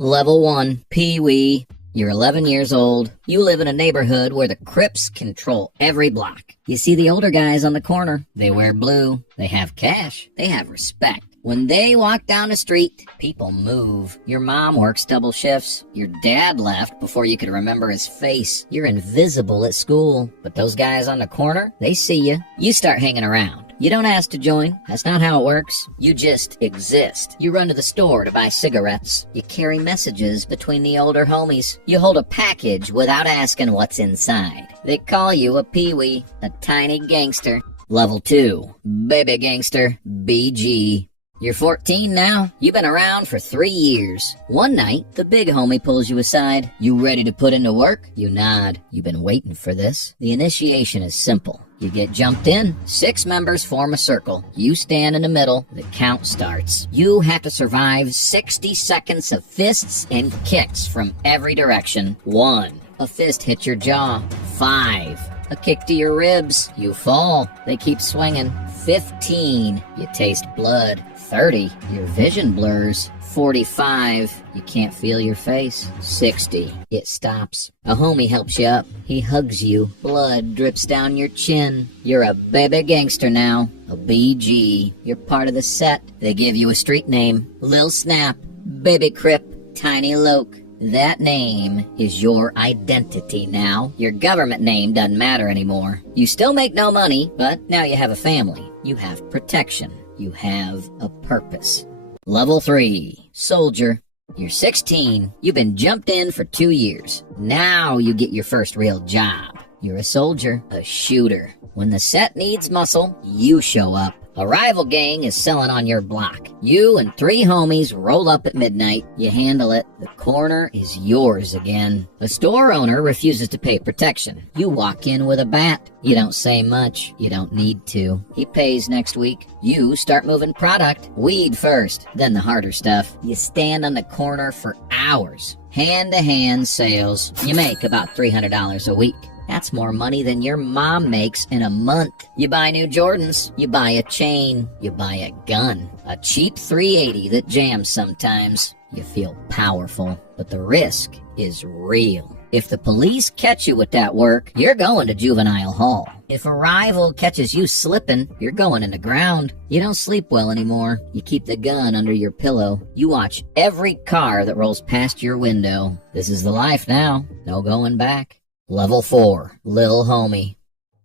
Level 1, Pee-wee. You're 11 years old. You live in a neighborhood where the Crips control every block. You see the older guys on the corner. They wear blue. They have cash. They have respect. When they walk down the street, people move. Your mom works double shifts. Your dad left before you could remember his face. You're invisible at school. But those guys on the corner, they see you. You start hanging around. You don't ask to join. That's not how it works. You just exist. You run to the store to buy cigarettes. You carry messages between the older homies. You hold a package without asking what's inside. They call you a Pee-wee, a tiny gangster. Level 2, baby gangster, BG. You're 14 now. You've been around for 3 years. One night, the big homie pulls you aside. You ready to put into work? You nod. You've been waiting for this. The initiation is simple. You get jumped in. 6 members form a circle. You stand in the middle. The count starts. You have to survive 60 seconds of fists and kicks from every direction. 1. A fist hits your jaw. 5. A kick to your ribs. You fall. They keep swinging. 15. You taste blood. 30. Your vision blurs. 45. You can't feel your face. 60. It stops. A homie helps you up. He hugs you. Blood drips down your chin. You're a baby gangster now. A BG. You're part of the set. They give you a street name. Lil Snap. Baby Crip. Tiny Loke. That name is your identity now. Your government name doesn't matter anymore. You still make no money, but now you have a family. You have protection. You have a purpose. Level 3, Soldier. You're 16. You've been jumped in for 2 years. Now you get your first real job. You're a soldier, a shooter. When the set needs muscle, you show up. A rival gang is selling on your block. You and 3 homies roll up at midnight. You handle it. The corner is yours again. A store owner refuses to pay protection. You walk in with a bat. You don't say much. You don't need to. He pays next week. You start moving product. Weed first, then the harder stuff. You stand on the corner for hours. Hand-to-hand sales. You make about $300 a week. That's more money than your mom makes in a month. You buy new Jordans. You buy a chain. You buy a gun. A cheap 380 that jams sometimes. You feel powerful, but the risk is real. If the police catch you with that work, you're going to juvenile hall. If a rival catches you slipping, you're going in the ground. You don't sleep well anymore. You keep the gun under your pillow. You watch every car that rolls past your window. This is the life now. No going back. Level 4, Lil Homie.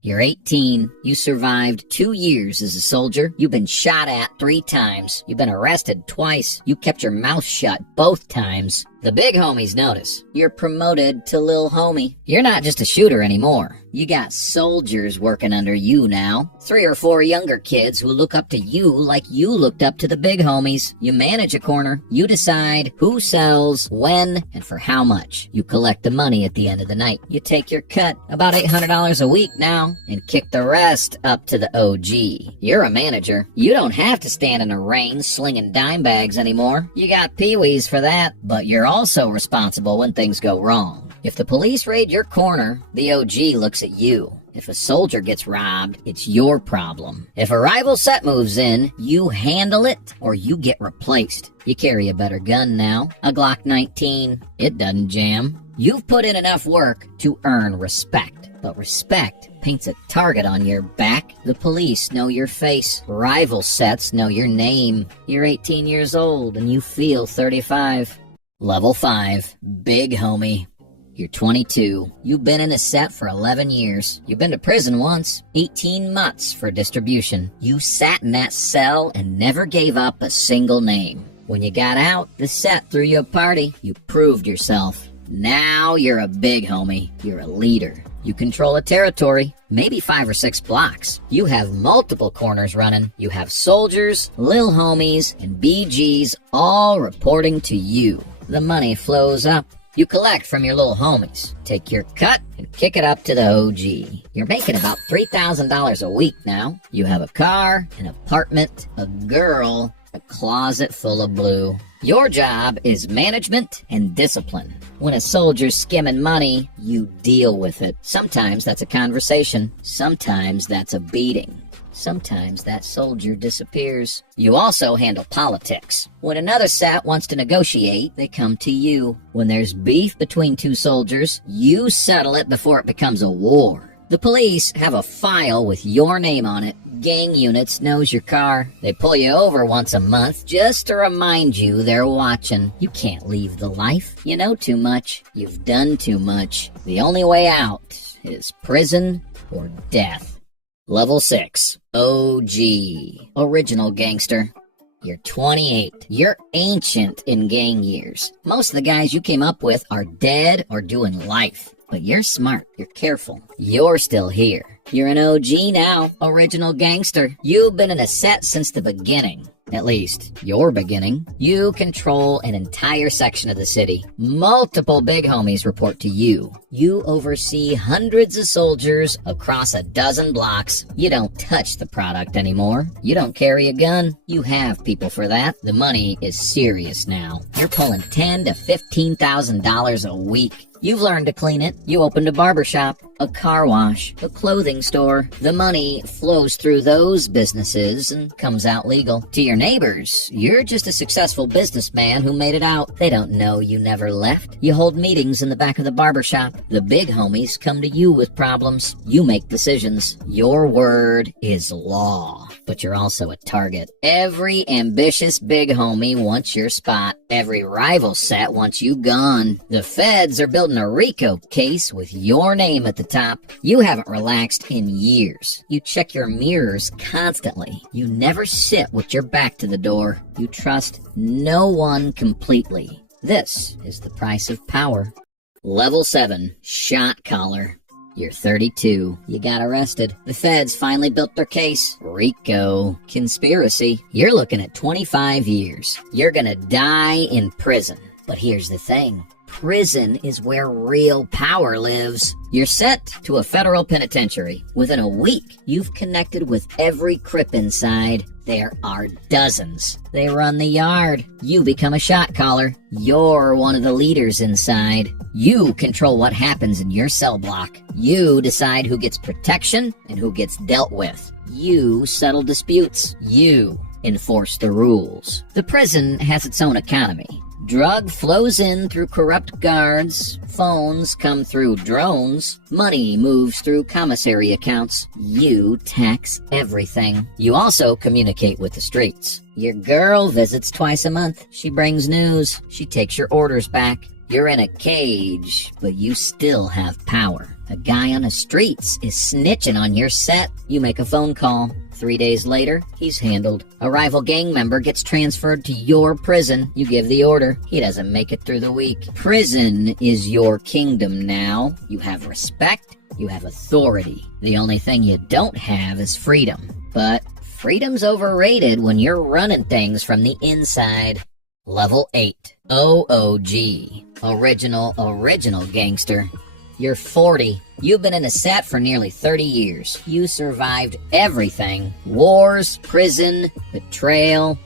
You're 18. You survived 2 years as a soldier. You've been shot at 3 times. You've been arrested twice. You kept your mouth shut both times. The big homies notice. You're promoted to Lil Homie. You're not just a shooter anymore. You got soldiers working under you now. 3 or 4 younger kids who look up to you like you looked up to the big homies. You manage a corner. You decide who sells, when, and for how much. You collect the money at the end of the night. You take your cut, about $800 a week now, and kick the rest up to the OG. You're a manager. You don't have to stand in the rain slinging dime bags anymore. You got peewees for that, but you're also responsible when things go wrong. If the police raid your corner, the OG looks at you. If a soldier gets robbed, it's your problem. If a rival set moves in, you handle it or you get replaced. You carry a better gun now, a Glock 19. It doesn't jam. You've put in enough work to earn respect, but respect paints a target on your back. The police know your face. Rival sets know your name. You're 18 years old and you feel 35. Level 5, Big Homie. You're 22. You've been in a set for 11 years. You've been to prison once. 18 months for distribution. You sat in that cell and never gave up a single name. When you got out, the set threw you a party. You proved yourself. Now you're a big homie. You're a leader. You control a territory, maybe 5 or 6 blocks. You have multiple corners running. You have soldiers, lil homies, and BGs all reporting to you. The money flows up. You collect from your little homies. Take your cut and kick it up to the OG. You're making about $3,000 a week now. You have a car, an apartment, a girl, a closet full of blue. Your job is management and discipline. When a soldier's skimming money, you deal with it. Sometimes that's a conversation. Sometimes that's a beating. sometimes that soldier disappears. You also handle politics. When another set wants to negotiate, they come to you. When there's beef between two soldiers, you settle it before it becomes a war. The police have a file with your name on it. Gang units knows your car. They pull you over once a month just to remind you they're watching. You can't leave the life. You know too much. You've done too much. The only way out is prison or death. Level 6. OG. Original Gangster. You're 28. You're ancient in gang years. Most of the guys you came up with are dead or doing life. But you're smart, you're careful, you're still here. You're an OG now, Original Gangster. You've been in a set since the beginning. At least, your beginning. You control an entire section of the city. Multiple big homies report to you. You oversee hundreds of soldiers across a dozen blocks. You don't touch the product anymore. You don't carry a gun. You have people for that. The money is serious now. You're pulling $10,000 to $15,000 a week. You've learned to clean it. You opened a barbershop, a car wash, a clothing store. The money flows through those businesses and comes out legal. To your neighbors, you're just a successful businessman who made it out. They don't know you never left. You hold meetings in the back of the barbershop. The big homies come to you with problems. You make decisions. Your word is law. But you're also a target. Every ambitious big homie wants your spot. Every rival set wants you gone. The feds are building a RICO case with your name at the top. You haven't relaxed in years. You check your mirrors constantly. You never sit with your back to the door. You trust no one completely. This is the price of power. Level 7. Shot Collar. You're 32. You got arrested. The feds finally built their case. RICO. Conspiracy. You're looking at 25 years. You're gonna die in prison. But here's the thing. Prison is where real power lives. You're sent to a federal penitentiary. Within a week, you've connected with every Crip inside. There are dozens. They run the yard. You become a shot caller. You're one of the leaders inside. You control what happens in your cell block. You decide who gets protection and who gets dealt with. You settle disputes. You enforce the rules. The prison has its own economy. Drug flows in through corrupt guards, phones come through drones, money moves through commissary accounts. You tax everything. You also communicate with the streets. Your girl visits twice a month. She brings news. She takes your orders back. You're in a cage, but you still have power. A guy on the streets is snitching on your set. You make a phone call. 3 days later, he's handled. A rival gang member gets transferred to your prison. You give the order. He doesn't make it through the week. Prison is your kingdom now. You have respect. You have authority. The only thing you don't have is freedom. But freedom's overrated when you're running things from the inside. Level 8. OOG. Original Gangster. You're 40. You've been in a set for nearly 30 years. You survived everything. Wars, prison, betrayal,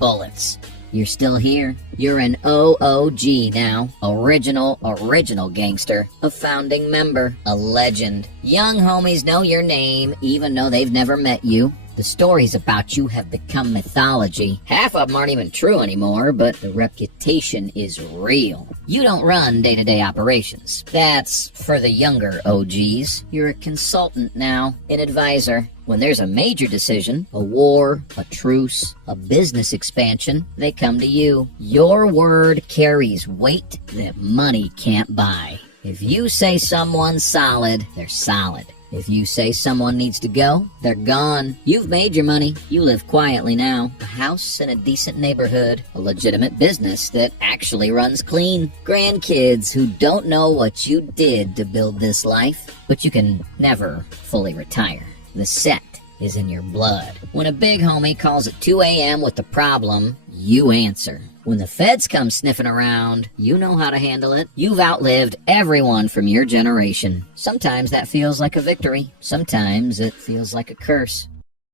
bullets. You're still here. You're an OOG now. Original Gangster. A founding member. A legend. Young homies know your name even though they've never met you. The stories about you have become mythology. Half of them aren't even true anymore, but the reputation is real. You don't run day-to-day operations. That's for the younger OGs. You're a consultant now, an advisor. When there's a major decision, a war, a truce, a business expansion, they come to you. Your word carries weight that money can't buy. If you say someone's solid, they're solid. If you say someone needs to go, they're gone. You've made your money. You live quietly now. A house in a decent neighborhood. A legitimate business that actually runs clean. Grandkids who don't know what you did to build this life. But you can never fully retire. The set is in your blood. When a big homie calls at 2 a.m. with a problem, you answer. When the feds come sniffing around, you know how to handle it. You've outlived everyone from your generation. Sometimes that feels like a victory. Sometimes it feels like a curse.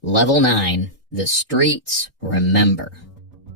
Level 9. The streets remember.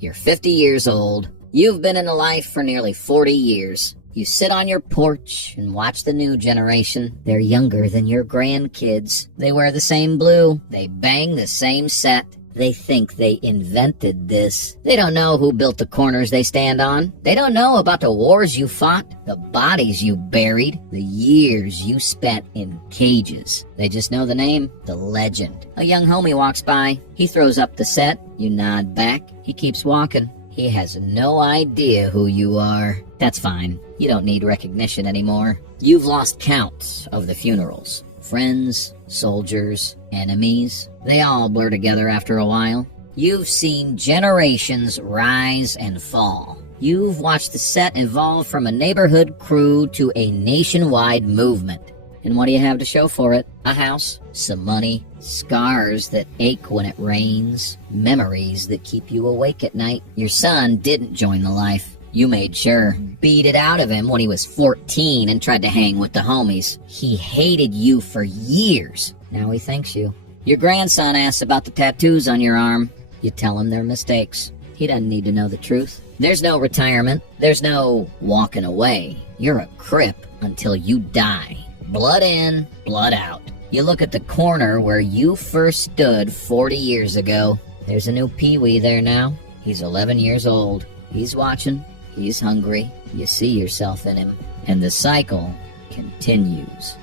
You're 50 years old. You've been in a life for nearly 40 years. You sit on your porch and watch the new generation. They're younger than your grandkids. They wear the same blue. They bang the same set. They think they invented this. They don't know who built the corners they stand on. They don't know about the wars you fought, the bodies you buried, the years you spent in cages. They just know the name, the legend. A young homie walks by. He throws up the set. You nod back. He keeps walking. He has no idea who you are. That's fine. You don't need recognition anymore. You've lost count of the funerals. Friends, soldiers, enemies, they all blur together after a while. You've seen generations rise and fall. You've watched the set evolve from a neighborhood crew to a nationwide movement. And what do you have to show for it? A house, some money, scars that ache when it rains, memories that keep you awake at night. Your son didn't join the life. You made sure. Beat it out of him when he was 14 and tried to hang with the homies. He hated you for years. Now he thanks you. Your grandson asks about the tattoos on your arm. You tell him they're mistakes. He doesn't need to know the truth. There's no retirement. There's no walking away. You're a Crip until you die. Blood in, blood out. You look at the corner where you first stood 40 years ago. There's a new Pee-wee there now. He's 11 years old. He's watching. He's hungry. You see yourself in him. And the cycle continues.